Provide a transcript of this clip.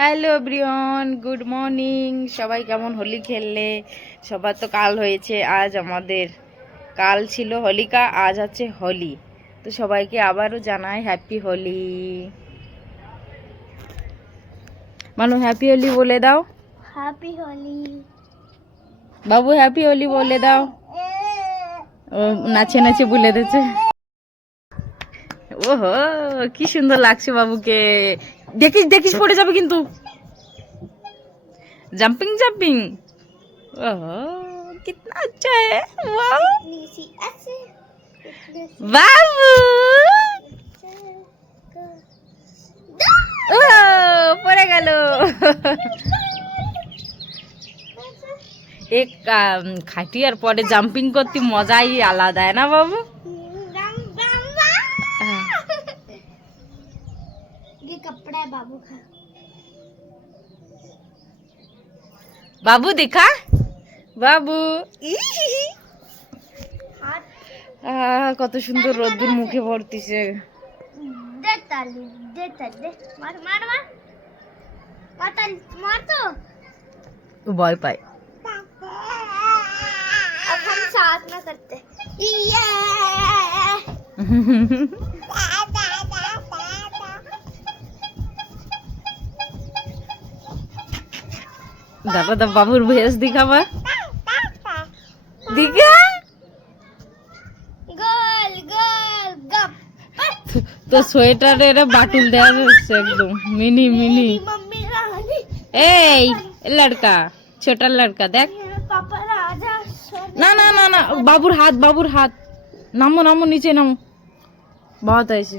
Hello Brian, good morning. সবাই কেমন হোলি খেললে? সবার তো কাল হয়েছে, আজ আমাদের। কাল ছিল হোলিকা, আজ আছে হোলি। তো সবাইকে আবারও জানাই হ্যাপি হোলি। মানু হ্যাপি হোলি বলে দাও। হ্যাপি হোলি। বাবু হ্যাপি হোলি বলে দাও। ও নাচে নাচে বলে দিচ্ছে। ওহো, কি সুন্দর লাগছে বাবুকে। দেখিস দেখিস পড়ে যাবে কিন্তু। Jumping jumping. ओहो, कितना अच्छा है। वाह बाबू। ओ पड़े गেল। एक খাটিয়ার পরে জাম্পিং করতে মজাই আলাদা है ना बाबू। ये कपड़ा है बाबू का। बाबू दिखा बाबू। কত সুন্দর রোদ্দুর মুখে পড়তিছে। दे ताली दे ताली मार मार मार मार ताली मार तो ভয় পায়। अब हम साथ में करते ये दादा दा बाबूर भेस दिखावा दिखा। गोल गोल गप तो स्वेटर रे बाटुल देया যাচ্ছে একদম মিনি মিনি। मम्मी रानी এই लड़का, छोटा लड़का देख। पापा राजा ना ना ना ना, बाबूर हाथ नामो नामो नीचे नामो। बहुत ऐसे